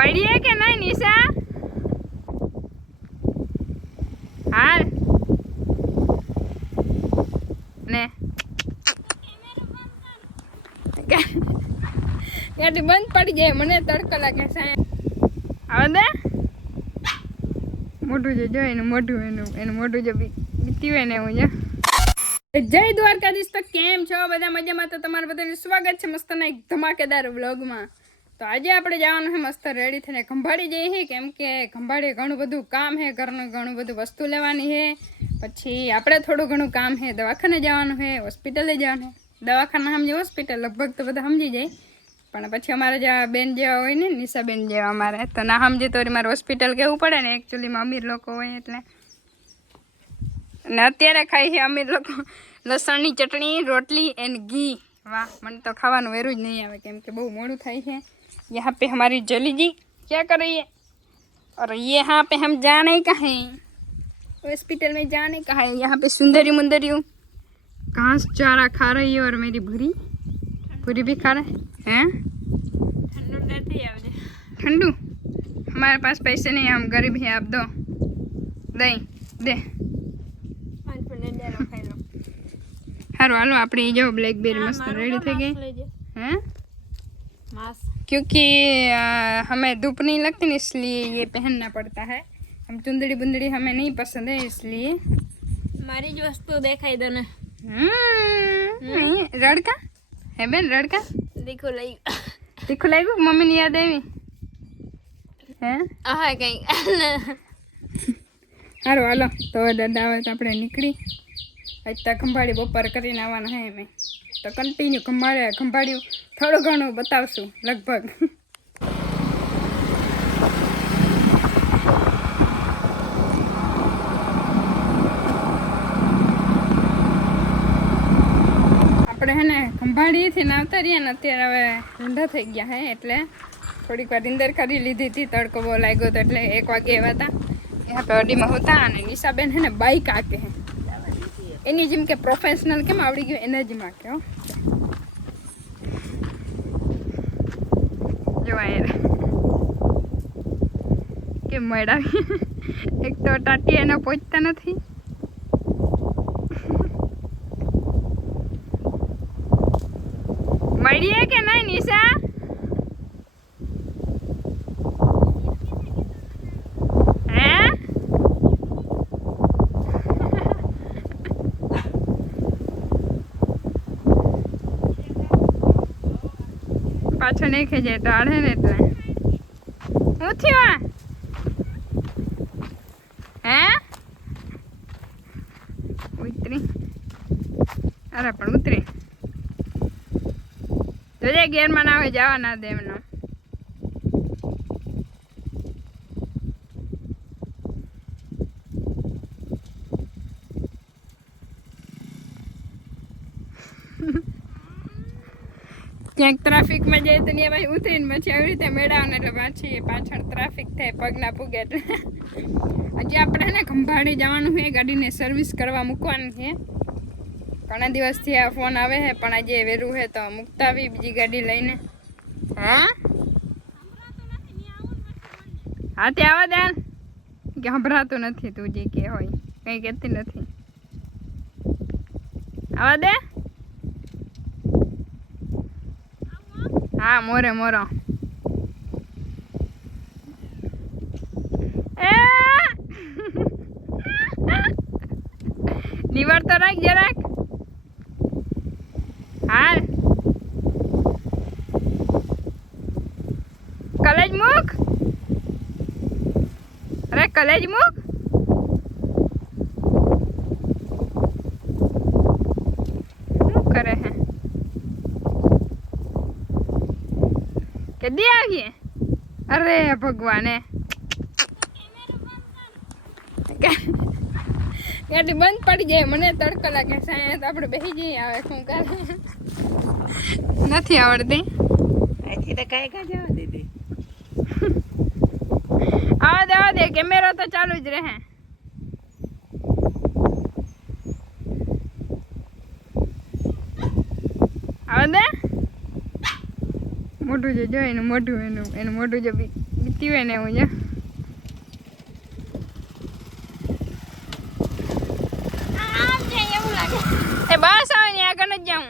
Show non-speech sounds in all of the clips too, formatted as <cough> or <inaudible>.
મળીએ કે નહીં નિશા? હાલ. ને. ગાડી બંધ પડી જાય મને તડકો લાગે સાહેબ. હવે દે. મોઢું જો જો એનું મોઢું એનું એનું મોઢું જે બીતી હોય ને એવું જો જય દ્વારકાધીશ તો કેમ છો? બધા મજામાં? તો તમારું બધાનું સ્વાગત છે મસ્તના એક ધમાકેદાર વ્લોગમાં તો આજે આપણે જવાનું છે મસ્ત રેડી થઈને ખંભાળી જઈએ છીએ. કેમ કે ખંભાળીએ ઘણું બધું કામ છે, ઘરનું ઘણું બધું વસ્તુ લેવાની છે. પછી આપણે થોડું ઘણું કામ છે, દવાખાને જવાનું છે, હોસ્પિટલે જવાનું છે. દવાખાના સમજે હોસ્પિટલ લગભગ તો બધા સમજી જાય. પણ પછી અમારે જ્યાં બેન જેવા હોય ને, નિશાબેન જેવા અમારે, તો ના સમજે તો મારે હોસ્પિટલ કહેવું પડે ને? એકચ્યુઅલીમાં અમીર લોકો હોય એટલે. અને અત્યારે ખાઈ છે અમીર લોકો લસણની ચટણી, રોટલી એન્ડ ઘી. વાહ મને તો ખાવાનું વેરું જ નહીં આવે કેમ કે બહુ મોડું થાય છે यहाँ पे हमारी जली जी क्या कर रही है और यहाँ पे हम जा नहीं कहा हॉस्पिटल में जाने कहा है यहाँ पे सुंदरी मुंदरी हूँ घास चारा खा रही है और मेरी भूरी भूरी भी खा रहा है हैं ठंडू हमारे पास पैसे नहीं है हम गरीब हैं आप दो दही दे સારું હાલો આપણે એ જો બ્લેકબેરી મસ્ત રેડી થઈ ગઈ हैं क्योंकि अ, हमें धूप नहीं लगती ना इसलिए ये पहनना पड़ता है हम चुंदड़ी बुंदड़ी हमें नहीं पसंद है इसलिए મારી જ વસ્તુ દેખાઈ દો ને हम्म, नहीं, रड़का है बेन रड़का દીખો લઈ तीखું લાગ્યું મમ્મીની યાદ આવી હે હા કઈ સારું હાલો તો હવે દાદા આવે તો આપણે નીકળી આજ ખંભાળી બપોર કરીને આવવાના હે અમે. તો કન્ટિન્યુ ખંભાળે, ખંભાળ્યું. થોડું ઘણું બતાવશું, લગભગ. આપણે હે ને ખંભાળીથી ને આવતા રહીએ ને અત્યારે હવે ઊંધા થઈ ગયા હે, એટલે થોડીક વાર નીંદર કરી લીધી હતી, તડકો બહુ લાગ્યો હતો એટલે એક વાગે એવા હતા. એ આપણે અડીમાં હતા અને નિશાબેન હે ને બાઈક આકે હે. એની જેમ કે પ્રોફેશનલ કેમ આવડી ગયું એને જ માં કહો કે મળાવી એક તો ટાટી એને પહોંચતા નથી. મળીએ કે નહીં, નિશા હે પાછો નહીં ખેંચે તો આડે ને એટલે. હું થયું હે? ઉતરી. અરે, પણ ઉતરી. જોજે, ગેરમાં ના હોય જવા ના દે એમનો ક્યાંક ટ્રાફિકમાં જાય તો ત્યાં ભાઈ ઉતરીને પછી આવી રીતે મેળાવને એટલે પાછી પાછળ ટ્રાફિક થાય, પગના પૂગે હજી આપણે ને ખંભાળી જવાનું છે, ગાડીને સર્વિસ કરવા મૂકવાની છે. ઘણા દિવસથી આ ફોન આવે છે, પણ આજે વેરું છે તો મૂકતા આવી બીજી ગાડી લઈને. હા? હા, તે આવા દે કે સંભળાતું નથી તું જે કે હોય, કંઈ કહેતી નથી. આવા દે. હા મોરે મોરો. એ! લીવર તો રાખ જરાક હાલ. કલેજ મુખ અરે કલેજ મુક. કેદી આવીએ અરે ભગવાને ગાડી બંધ પડી જાય મને તડકો લાગે સાયદ આપણે બેસી જઈએ આવે શું કરે નથી આવડતી અહીંથી તો કઈ કા જવા દીધી આવા દે આવા દે કેમેરો તો ચાલુ જ રહે આવા દે મોઢું જે જો એનું મોઢું, એનું એનું મોઢું જે બીતી હોય ને એવું જો એ બસ આવે ને આગળ જ જાઉં.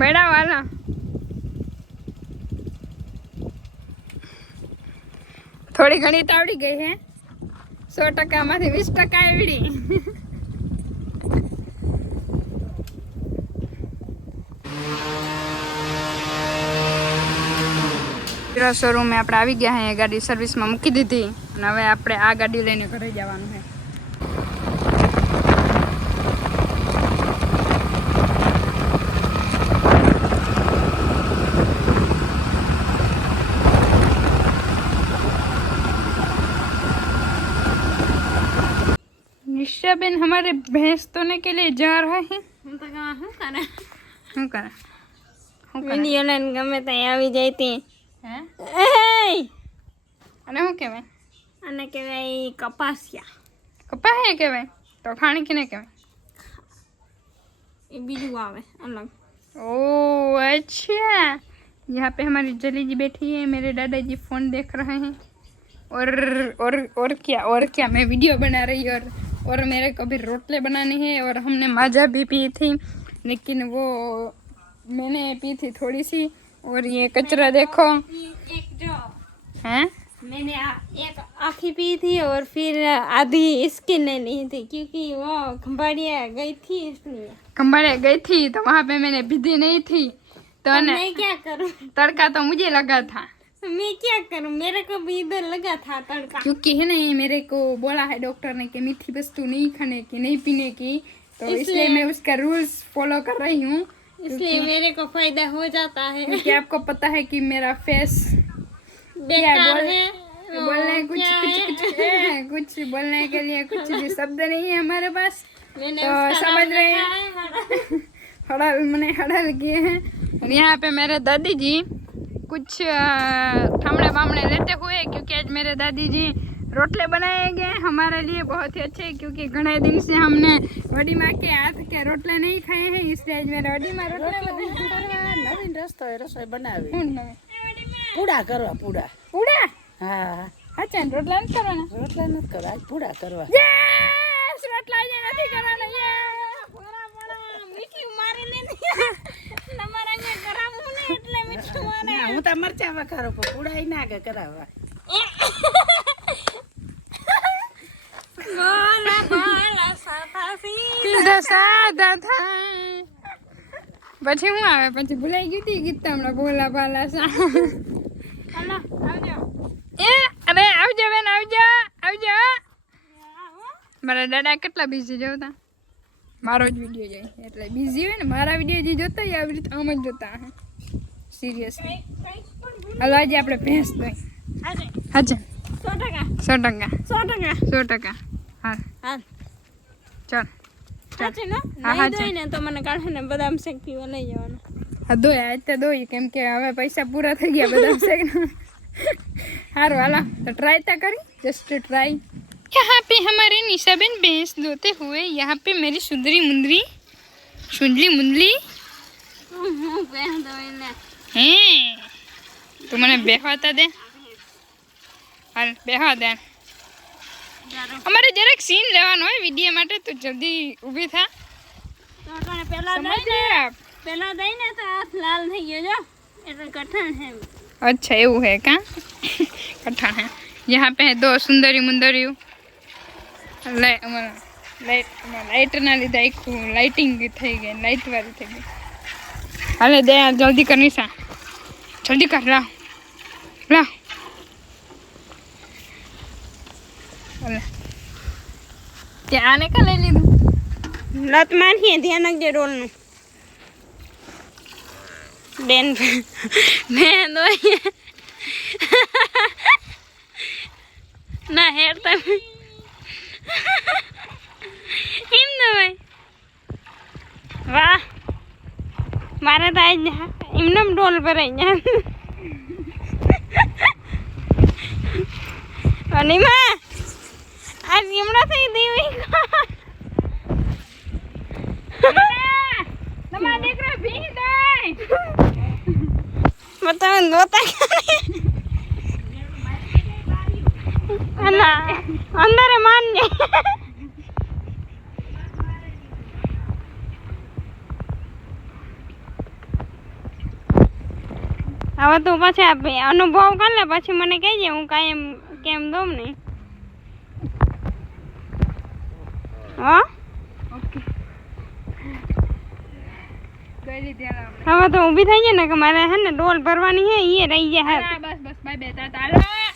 મેળા વાલા થોડી ઘણી તાવડી ગઈ હે. સો ટકામાંથી વીસ ટકા આવડી હીરો શોરૂમે આપણે આવી ગયા હે ગાડી સર્વિસમાં મૂકી દીધી અને હવે આપણે આ ગાડી લઈને ઘરે જવાનું છે निशा बेन हमारे भैंस तोने के लिए जा रहे हैं હું તો કહા શું કરે શું કરે શું કરે વિડીયો લઈને ગમે ત્યાં આવી જાય તે હે એય! અને શું કહેવાય આને કહેવાય કપાસિયા કપા હે કહેવાય તો ખાણી કિને કહેવાય એ બીજું આવે અલગ ओह अच्छा यहाँ पे हमारी जली जी बैठी है मेरे दादाजी फोन देख रहे हैं और और और क्या और क्या मैं वीडियो बना रही और और मेरे को भी रोटले बनाने हैं और हमने माजा भी पी थी लेकिन वो मैंने पी थी थोड़ी सी और ये कचरा देखो। हैं? मैंने आ, एक आखी पी थी और फिर आधी इसकी ले ली थी क्योंकि वो खम्बाड़िया गई थी इसलिए। खम्बाड़े गई थी तो वहाँ पे मैंने पीधी नहीं थी। तो मैं क्या करूँ? तड़का तो मुझे लगा था। मैं क्या करूँ? मेरे को भी इधर लगा था तड़का। क्योंकि है नहीं मेरे को बोला है डॉक्टर ने कि मीठी वस्तु नहीं खाने की नहीं पीने की। तो इसलिए- मैं उसका रूल्स फॉलो कर रही हूँ। इसलिए मेरे को फ़ायदा हो जाता है। क्योंकि आपको पता है कि मेरा फेस बेकार है। बोलने कुछ कुछ कुछ है? <laughs> कुछ बोलने के लिए कुछ भी शब्द नहीं है हमारे पास। तो समझ रहे हैं? हड़ल <laughs> मैंने हड़ल किए हैं। और यहाँ पे मेरे दादी जी कुछ थमड़े बामड़े लेते हुए क्योंकि आज मेरे दादी जी रोटले बनाएंगे हमारे लिए बहुत ही अच्छे क्योंकि घने दिन से हमने वडी माँ के हाथ के रोटले नहीं खाए हैं इसलिए आज मेरे वडी माँ रोटले बनाए નવીન રસ્તો એ રસોઈ બનાવી હું નવે. પૂડા કરવા પૂડા પૂડા હા અચ્છા રોટલા નથી કરવાના રોટલા નથી કરવા આજ પૂડા કરવા Yes! રોટલા આજે નથી કરવાના yes! પોરા પોરા મીઠું મારીને તમારા અહીંયા કરાવવું ને એટલે મીઠું મારે ના હું તો મરચા વઘારો પણ પૂડા ય ના કે કરાવવા <laughs> બોલા બોલા સાતાસી સીધા થાય પછી શું આવે? પછી ભૂલાઈ ગયું તી ગીત તમને ભોલા બાલા સા. એ અરે આવજો બેન આવજો આવજો. મારા દાદા કેટલા બિઝી જોતા? મારો જ વીડિયો જાય એટલે બિઝી હોય ને મારા વીડિયો જે જોતા હોય આવી રીતે આમ જ જોતા સિરિયસ સિરિયસલી હાલો આજે આપણે ભેંસ દઈ. હાજર સો ટકા. સો ટકા. સો ટકા. સો ટકા. હાલ ચાલ સાચે ને નહીં ધોઈને તો મને કાઢીને બદામ શેક પીવા લઈ જવાનું હા ધોય આજ તો ધોઈ કેમ કે હવે પૈસા પૂરા થઈ ગયા બદામ શેક સારું હાલા તો ટ્રાય તો કરી જસ્ટ ટ્રાય यहाँ पे हमारे निशाबेन भैंस धोते हुए यहाँ पे मेरी सुंदरी मुंदरी सुंदली मुंदली हैं तो मैंने बेहवाता दे हाल बेहवा दे અમારે જરાક સીન લેવાનો હોય વિડીયો માટે તો જલ્દી ઊભી થા. પેલા દઈ ને તો હાથ લાલ થઈ ગયો જો. એટલે કઠણ હે अच्छा एवं है क्या कट्ठा है यहाँ पे है दो सुंदरी मुंदरी लाइट लाइट ना लीधा एक लाइटिंग थे गई लाइट वाली थे गई अरे दे जल्दी करनी सा जल्दी कर ला ला ત્યાં ને કા લઈ લીધું? લત માનીએ ધ્યાન રાખજે ડોલનું બેન બેન ના, હેર તમે એમ ન ભાઈ વાહ. મારે તો આજ એમને ડોલ ભરાઈ ગયા અને માં આજ એમણા થઈ દેવી તમારા દીકરા ભી દે પણ તમે નહોતા અલા અંદર માન્ય હવે તું પછી આ અનુભવ કર લે પછી મને કહેજે હું કાંઈ એમ કેમ દઉં નહીં હા? ઓકે. હવે તો ઊભી થઈ જાય ને કે મારે હે ને ડોલ ભરવાની હે એ રહી જાય બસ બસ બાય બે તાતા